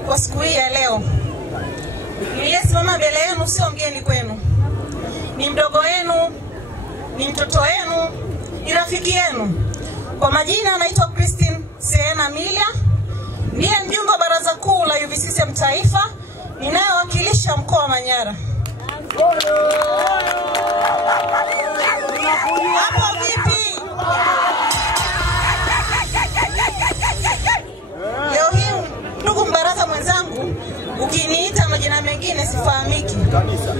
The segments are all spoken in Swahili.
Kwa siku hii ya leo, niliyesimama mbele yenu sio mgeni kwenu. Ni mdogo wenu, ni mtoto wenu, ni rafiki yenu. Kwa majina anaitwa Christine Seena Milia. Ndiye mjumbe wa Baraza Kuu la UVCCM Taifa, ninayewakilisha mkoa wa Manyara. Hapo vipi? Leo hii ndugu mbaraza mwenzangu, ukiniita majina mengine sifahamiki.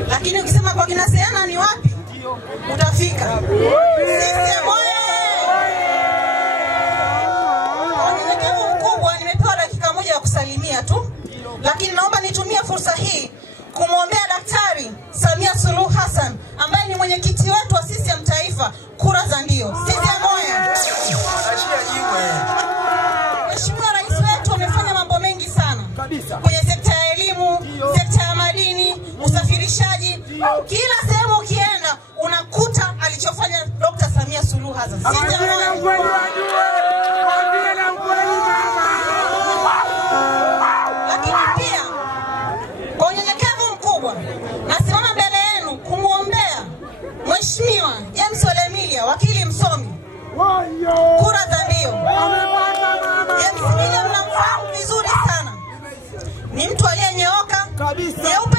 Lakini ukisema kwa kina Seena ni wapi? Utafika. CCM oye! Kwa unyenyekevu mkubwa nimepewa dakika moja ya kusalimia tu. Lakini naomba nitumie fursa hii kumwombea Daktari Samia Suluhu Hassan ambaye ni mwenyekiti wetu wa CCM Taifa, kura za ndio. CCM oye! Mheshimiwa Rais wetu amefanya mambo mengi sana kwenye sekta ya elimu, sekta ya madini, usafirishaji. Kila sehemu ukienda unakuta alichofanya Dr. Samia Suluhu Hassan. Lakini pia kwa unyenyekevu mkubwa nasimama mbele yenu kumwombea Mheshimiwa James Ole Milia, wakili msomi, kura za ndio. James Milia mnamfahamu vizuri sana. Ni mtu aliyenyooka, nyeupe